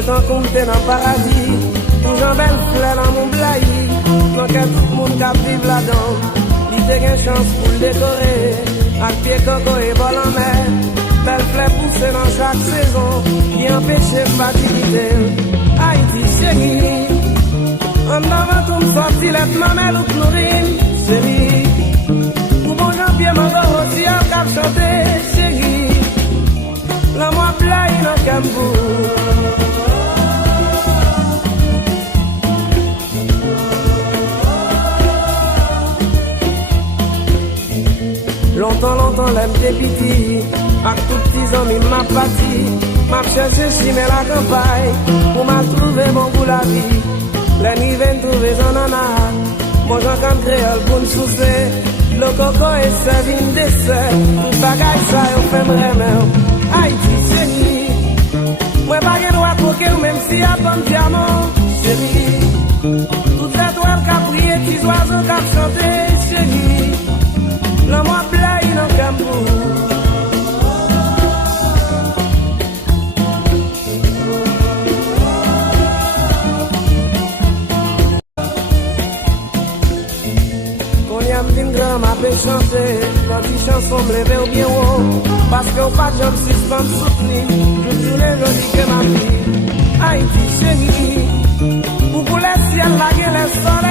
c'est un compte dans le paradis. Tout en belle fleur dans mon blayi. Donc tout le monde qui vive là-dedans. Il a une chance pour le décorer. Avec pied coco et vol en mer. Belle fleur poussée dans chaque saison. Qui empêche fatiguité. Haïti chérie. En avant tout me sorti l'être mamelle ou chlorine. Chérie. Pour bon Jean-Pierre Mango aussi à cap chanter. Chérie. La moi blaye dans Cambou. Longtemps, l'aime des petits. Avec tout petits amis, m'a parti. M'a cherché si mais la campagne. Pour m'a trouvé bon pour la vie. Les niveaux trouvé en nana. Bon, j'en comme créole pour nous souffler. Le coco est servi une dessert. Tout bagaille ça, on fait vraiment. Haïti, chérie. Moi, pas de droit pour que même si y'a pas de diamant. Chérie. Toutes les toiles qu'a prié, petits oiseaux qu'a chanté. Chérie. La moi blaye dans Cambou. Qu'on y a une grand m'a fait chanter. La petite chanson me lève au bien haut. Parce qu'on pas de job suspend soutenir. Je joue les jolis que ma vie. Haïti chérie. Pour le ciel la gueule est soleil.